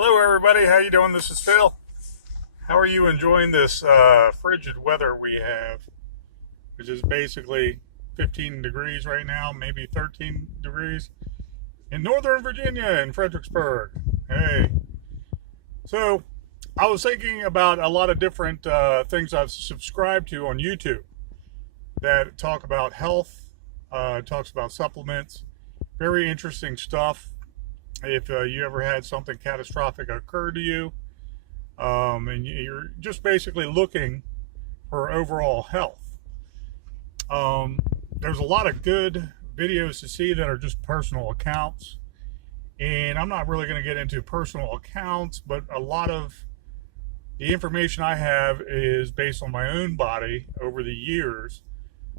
Hello everybody, how you doing? This is Phil. How are you enjoying this frigid weather we have, which is basically 15 degrees right now, maybe 13 degrees in Northern Virginia in Fredericksburg. Hey, so I was thinking about a lot of different things I've subscribed to on YouTube that talk about health, talks about supplements, very interesting stuff. If you ever had something catastrophic occur to you, and you're just basically looking for overall health. There's a lot of good videos to see that are just personal accounts, and I'm not really going to get into personal accounts, but a lot of the information I have is based on my own body over the years,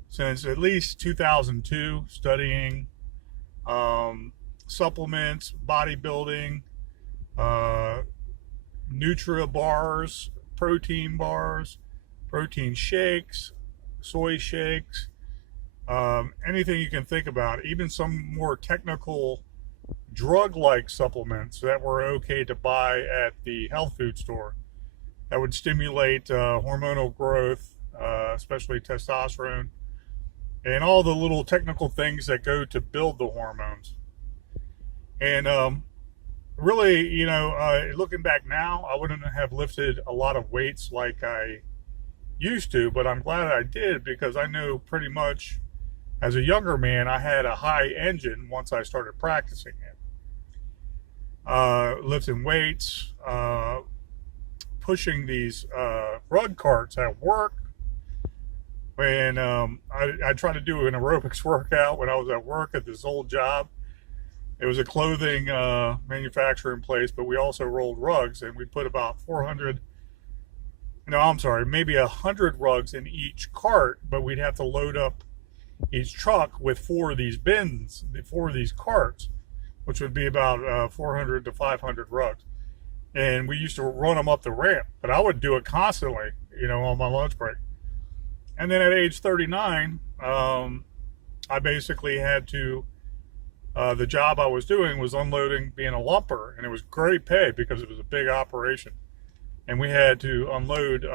since at least 2002, studying supplements, bodybuilding, Nutria bars, protein shakes, soy shakes, anything you can think about, even some more technical drug-like supplements that were okay to buy at the health food store that would stimulate hormonal growth, especially testosterone, and all the little technical things that go to build the hormones. And really, looking back now, I wouldn't have lifted a lot of weights like I used to, but I'm glad I did, because I know pretty much as a younger man, I had a high engine once I started practicing it. Lifting weights, pushing these rug carts at work. When I tried to do an aerobics workout when I was at work at this old job. It was a clothing manufacturing place, but we also rolled rugs, and we put about maybe 100 rugs in each cart, but we'd have to load up each truck with 4 of these bins, 4 of these carts, which would be about 400 to 500 rugs. And we used to run them up the ramp, but I would do it constantly, on my lunch break. And then at age 39, I basically had to, the job I was doing was unloading, being a lumper, and it was great pay because it was a big operation. And we had to unload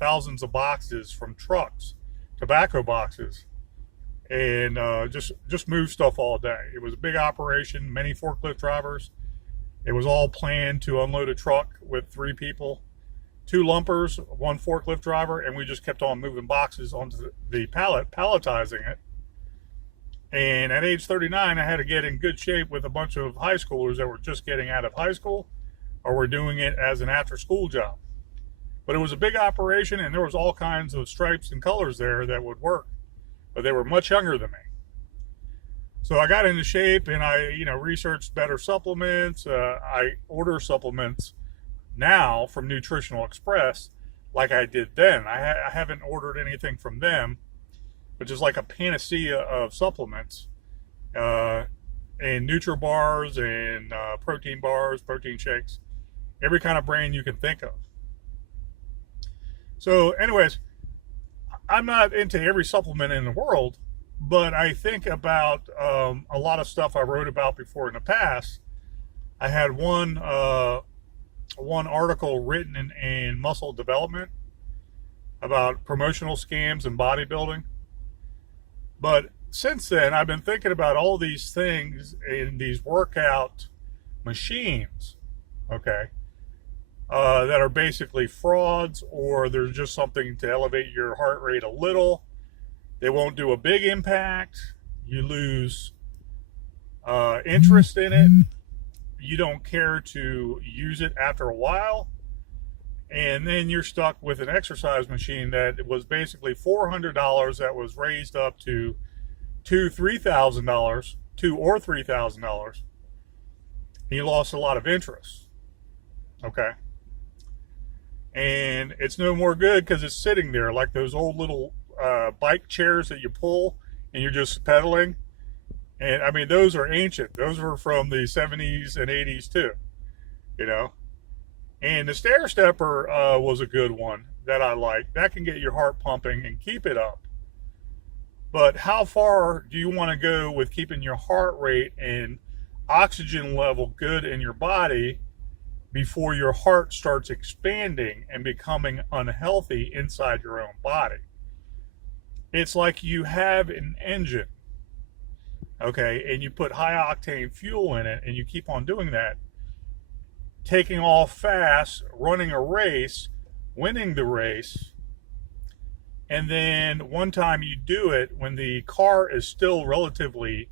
thousands of boxes from trucks, tobacco boxes, and just move stuff all day. It was a big operation, many forklift drivers. It was all planned to unload a truck with 3 people, 2 lumpers, 1 forklift driver, and we just kept on moving boxes onto the pallet, palletizing it. And at age 39, I had to get in good shape with a bunch of high schoolers that were just getting out of high school or were doing it as an after-school job. But it was a big operation, and there was all kinds of stripes and colors there that would work. But they were much younger than me. So I got into shape, and I, researched better supplements. I order supplements now from Nutritional Express like I did then. I haven't ordered anything from them, which is like a panacea of supplements, and Nutri bars and protein bars, protein shakes, every kind of brand you can think of. So anyways, I'm not into every supplement in the world, but I think about a lot of stuff I wrote about before in the past. I had one article written in Muscle Development about promotional scams and bodybuilding. But since then, I've been thinking about all these things in these workout machines, okay, that are basically frauds, or there's just something to elevate your heart rate a little. They won't do a big impact. You lose interest in it. You don't care to use it after a while. And then you're stuck with an exercise machine that was basically $400 that was raised up to $2,000 or $3,000. And you lost a lot of interest. Okay. And it's no more good because it's sitting there like those old little bike chairs that you pull and you're just pedaling. And I mean, those are ancient. Those were from the 70s and 80s too, And the stair stepper was a good one that I liked. That can get your heart pumping and keep it up. But how far do you want to go with keeping your heart rate and oxygen level good in your body before your heart starts expanding and becoming unhealthy inside your own body. It's like you have an engine, okay, and you put high octane fuel in it and you keep on doing that, taking off fast, running a race, winning the race, and then one time you do it when the car is still relatively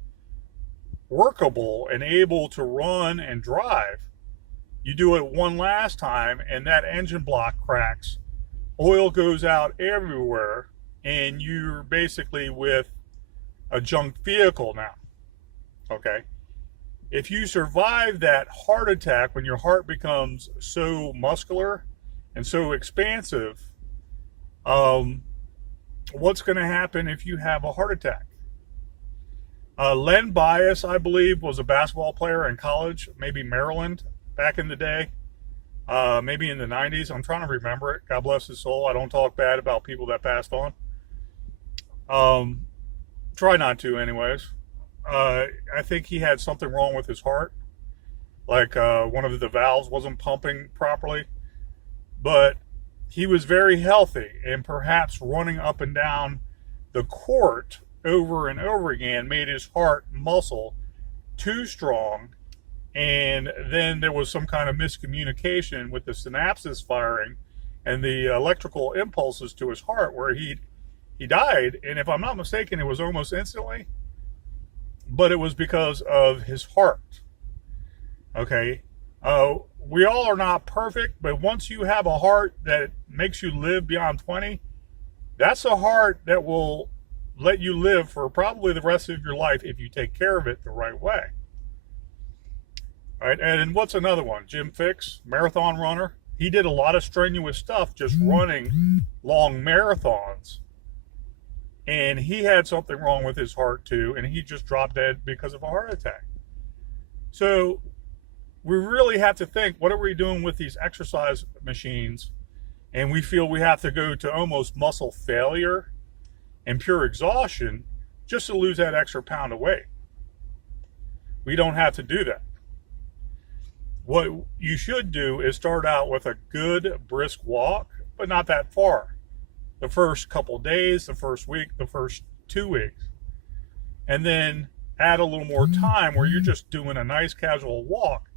workable and able to run and drive. You do it one last time and that engine block cracks, oil goes out everywhere, and you're basically with a junk vehicle now. Okay? If you survive that heart attack when your heart becomes so muscular and so expansive, what's going to happen if you have a heart attack? Len Bias, I believe, was a basketball player in college, maybe Maryland back in the day, maybe in the 90s. I'm trying to remember it. God bless his soul. I don't talk bad about people that passed on. Try not to, anyways. I think he had something wrong with his heart, like one of the valves wasn't pumping properly, but he was very healthy, and perhaps running up and down the court over and over again made his heart muscle too strong, and then there was some kind of miscommunication with the synapses firing and the electrical impulses to his heart where he died. And if I'm not mistaken, it was almost instantly, but it was because of his heart. Okay, we all are not perfect, but once you have a heart that makes you live beyond 20, that's a heart that will let you live for probably the rest of your life if you take care of it the right way. All right, and what's another one? Jim Fix, marathon runner. He did a lot of strenuous stuff just running long marathons. And he had something wrong with his heart too, and he just dropped dead because of a heart attack. So we really have to think, what are we doing with these exercise machines? And we feel we have to go to almost muscle failure and pure exhaustion just to lose that extra pound of weight. We don't have to do that. What you should do is start out with a good brisk walk, but not that far. The first couple days, the first week, the first 2 weeks. And then add a little more time where you're just doing a nice casual walk,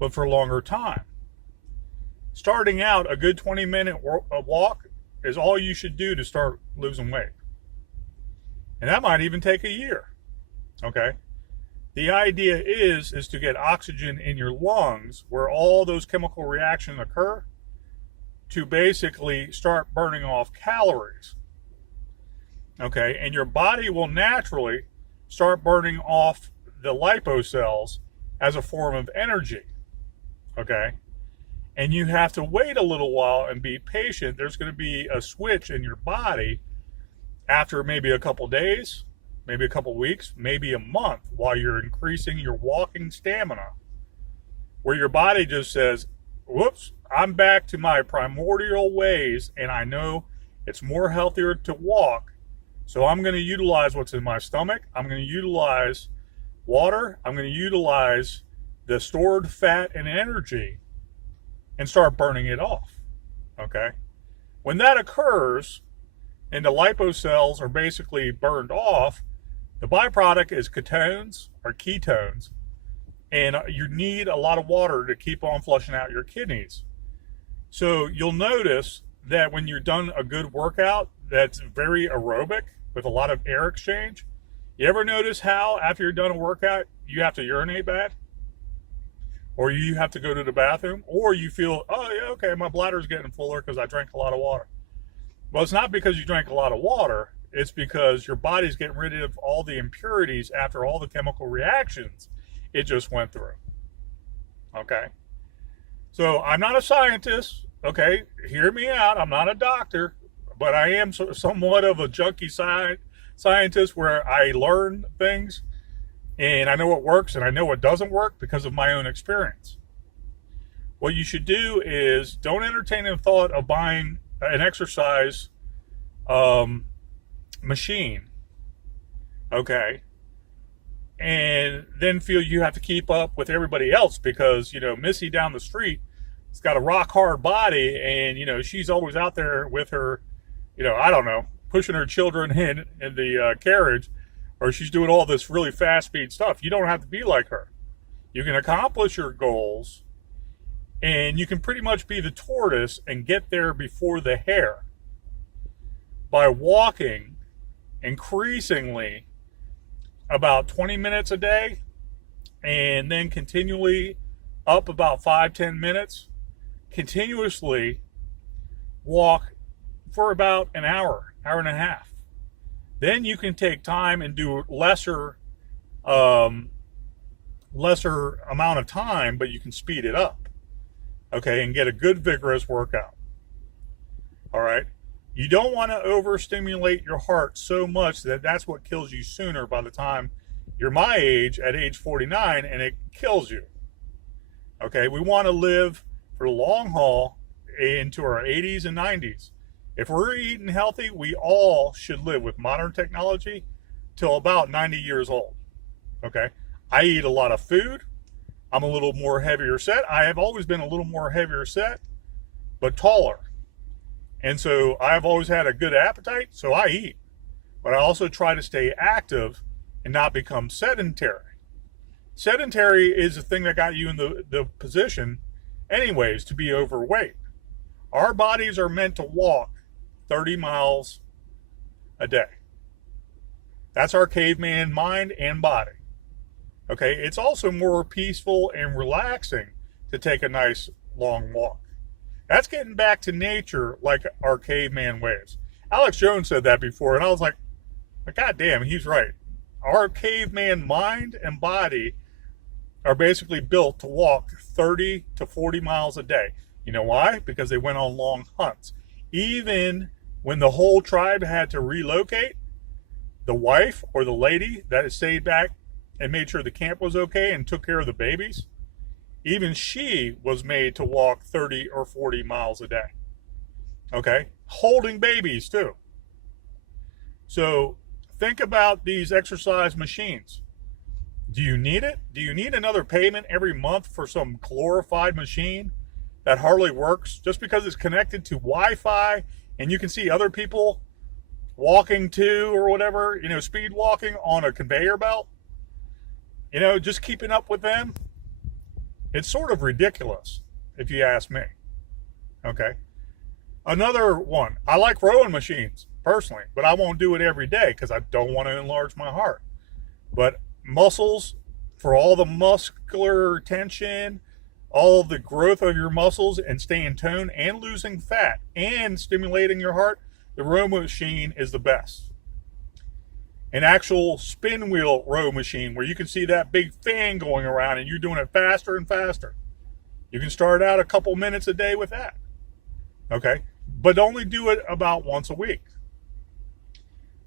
but for a longer time. Starting out, a good 20-minute walk is all you should do to start losing weight. And that might even take a year. Okay? The idea is to get oxygen in your lungs where all those chemical reactions occur to basically start burning off calories. Okay? And your body will naturally start burning off the lipocells as a form of energy. Okay? And you have to wait a little while and be patient. There's going to be a switch in your body after maybe a couple days, maybe a couple weeks, maybe a month, while you're increasing your walking stamina, where your body just says, whoops, I'm back to my primordial ways, and I know it's more healthier to walk, so I'm going to utilize what's in my stomach. I'm going to utilize water. I'm going to utilize the stored fat and energy and start burning it off. Okay? When that occurs and the lipocells are basically burned off, the byproduct is ketones or ketones, and you need a lot of water to keep on flushing out your kidneys. So you'll notice that when you're done a good workout that's very aerobic with a lot of air exchange, you ever notice how after you're done a workout you have to urinate bad? Or you have to go to the bathroom? Or you feel, oh yeah, okay, my bladder's getting fuller because I drank a lot of water. Well, it's not because you drank a lot of water. It's because your body's getting rid of all the impurities after all the chemical reactions it just went through. Okay? So I'm not a scientist. Okay? Hear me out. I'm not a doctor. But I am somewhat of a junkie scientist where I learn things. And I know what works and I know what doesn't work because of my own experience. What you should do is don't entertain the thought of buying an exercise machine, okay, and then feel you have to keep up with everybody else because, you know, Missy down the street has got a rock hard body, and she's always out there with her, I don't know, pushing her children in the carriage, or she's doing all this really fast speed stuff. You don't have to be like her. You can accomplish your goals, and you can pretty much be the tortoise and get there before the hare by walking increasingly about 20 minutes a day, and then continually up about 5-10 minutes, continuously walk for about an hour and a half. Then you can take time and do lesser amount of time, but you can speed it up, okay, and get a good vigorous workout. All right. You don't want to overstimulate your heart so much that that's what kills you sooner by the time you're my age, at age 49, and it kills you. Okay, we want to live for the long haul into our 80s and 90s. If we're eating healthy, we all should live with modern technology till about 90 years old. Okay, I eat a lot of food. I'm a little more heavier set. I have always been a little more heavier set, but taller. And so I've always had a good appetite, so I eat. But I also try to stay active and not become sedentary. Sedentary is the thing that got you in the position, anyways, to be overweight. Our bodies are meant to walk 30 miles a day. That's our caveman mind and body. Okay, it's also more peaceful and relaxing to take a nice long walk. That's getting back to nature like our caveman ways. Alex Jones said that before, and I was like, God damn, he's right. Our caveman mind and body are basically built to walk 30 to 40 miles a day. You know why? Because they went on long hunts. Even when the whole tribe had to relocate, the wife or the lady that stayed back and made sure the camp was okay and took care of the babies, even she was made to walk 30 or 40 miles a day. Okay? Holding babies too. So think about these exercise machines. Do you need it? Do you need another payment every month for some glorified machine that hardly works just because it's connected to Wi-Fi and you can see other people walking too or whatever, speed walking on a conveyor belt? Just keeping up with them? It's sort of ridiculous, if you ask me. Okay. Another one. I like rowing machines, personally, but I won't do it every day because I don't want to enlarge my heart. But muscles, for all the muscular tension, all the growth of your muscles and staying toned and losing fat and stimulating your heart, the row machine is the best. An actual spin wheel row machine where you can see that big fan going around and you're doing it faster and faster. You can start out a couple minutes a day with that. Okay? But only do it about once a week.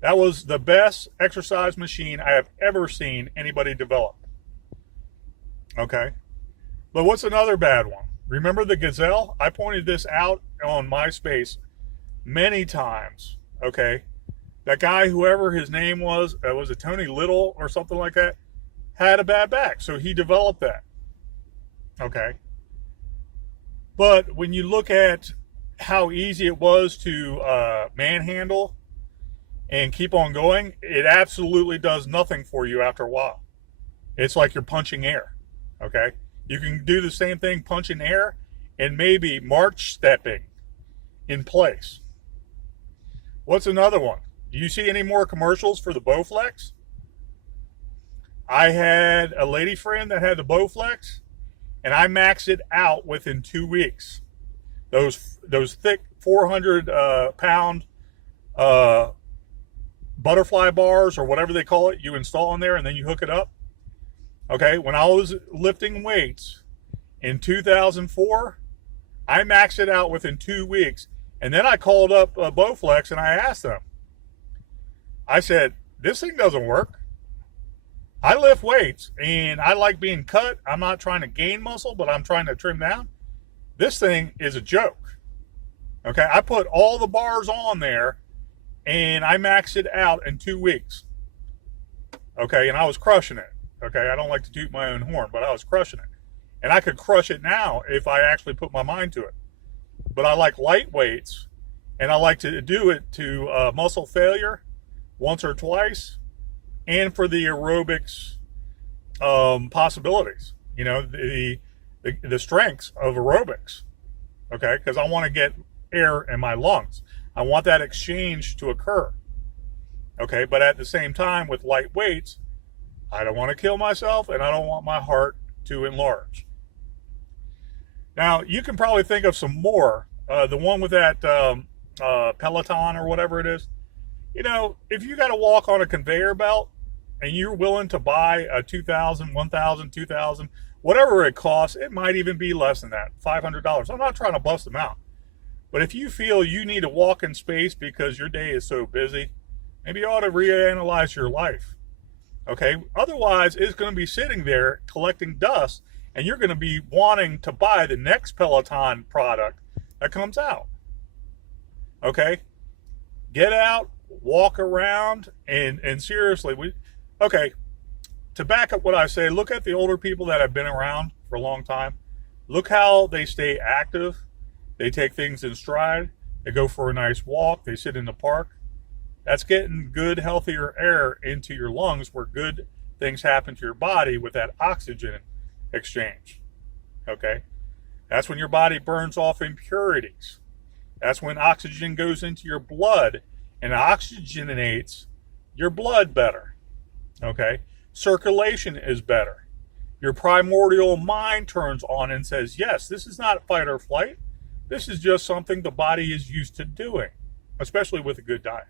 That was the best exercise machine I have ever seen anybody develop. Okay? But what's another bad one? Remember the gazelle? I pointed this out on MySpace many times. Okay? That guy, whoever his name was it Tony Little or something like that, had a bad back. So he developed that. Okay? But when you look at how easy it was to manhandle and keep on going, it absolutely does nothing for you after a while. It's like you're punching air. Okay? You can do the same thing punching air and maybe march stepping in place. What's another one? Do you see any more commercials for the Bowflex? I had a lady friend that had the Bowflex, and I maxed it out within 2 weeks. Those thick 400-pound butterfly bars or whatever they call it, you install in there and then you hook it up. Okay, when I was lifting weights in 2004, I maxed it out within 2 weeks, and then I called up Bowflex and I asked them. I said, this thing doesn't work. I lift weights and I like being cut. I'm not trying to gain muscle, but I'm trying to trim down. This thing is a joke. Okay, I put all the bars on there and I maxed it out in 2 weeks. Okay, and I was crushing it. Okay, I don't like to toot my own horn, but I was crushing it. And I could crush it now if I actually put my mind to it. But I like light weights, and I like to do it to muscle failure once or twice, and for the aerobics possibilities. You know, the strengths of aerobics. Okay, because I want to get air in my lungs. I want that exchange to occur. Okay, but at the same time, with light weights, I don't want to kill myself, and I don't want my heart to enlarge. Now, you can probably think of some more. The one with that Peloton or whatever it is. You know, if you got to walk on a conveyor belt and you're willing to buy a $2,000, $1,000, $2,000, whatever it costs, it might even be less than that, $500. I'm not trying to bust them out. But if you feel you need to walk in space because your day is so busy, maybe you ought to reanalyze your life. Okay? Otherwise, it's going to be sitting there collecting dust, and you're going to be wanting to buy the next Peloton product that comes out. Okay? Get out, walk around, and seriously, okay, to back up what I say, look at the older people that have been around for a long time. Look how they stay active. They take things in stride. They go for a nice walk. They sit in the park. That's getting good, healthier air into your lungs where good things happen to your body with that oxygen exchange. Okay? That's when your body burns off impurities. That's when oxygen goes into your blood and oxygenates your blood better. Okay? Circulation is better. Your primordial mind turns on and says, yes, this is not fight or flight. This is just something the body is used to doing, especially with a good diet.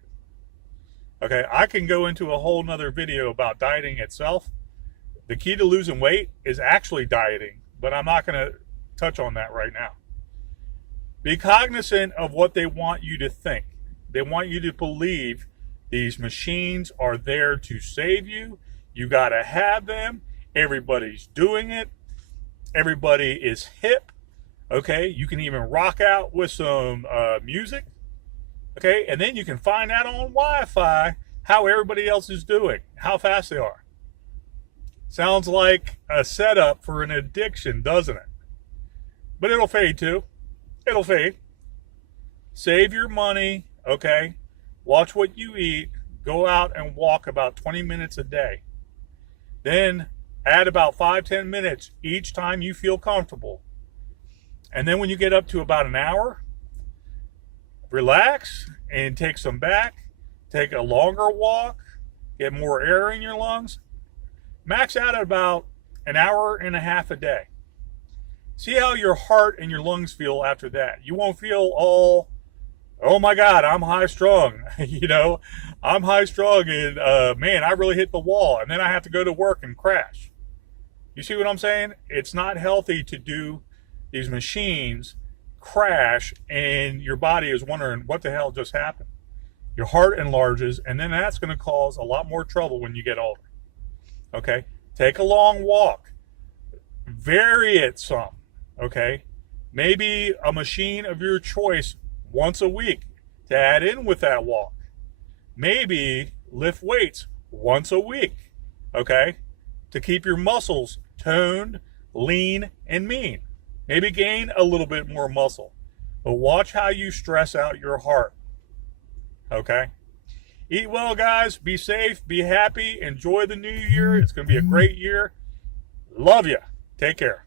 Okay, I can go into a whole nother video about dieting itself. The key to losing weight is actually dieting, but I'm not going to touch on that right now. Be cognizant of what they want you to think. They want you to believe these machines are there to save you. You got to have them. Everybody's doing it. Everybody is hip. Okay, you can even rock out with some music. Okay, and then you can find out on Wi-Fi how everybody else is doing, how fast they are. Sounds like a setup for an addiction, doesn't it? But it'll fade too. It'll fade. Save your money, okay? Watch what you eat. Go out and walk about 20 minutes a day. Then add about 5-10 minutes each time you feel comfortable. And then when you get up to about an hour, relax and take some back. Take a longer walk. Get more air in your lungs. Max out at about an hour and a half a day. See how your heart and your lungs feel after that. You won't feel all, oh my God, I'm high strung. You know, I'm high strung and man, I really hit the wall. And then I have to go to work and crash. You see what I'm saying? It's not healthy to do these machines crash and your body is wondering what the hell just happened. Your heart enlarges, and then that's going to cause a lot more trouble when you get older. Okay? Take a long walk. Vary it some. Okay? Maybe a machine of your choice once a week to add in with that walk. Maybe lift weights once a week. Okay? To keep your muscles toned, lean, and mean. Maybe gain a little bit more muscle. But watch how you stress out your heart. Okay? Eat well, guys. Be safe. Be happy. Enjoy the new year. It's going to be a great year. Love you. Take care.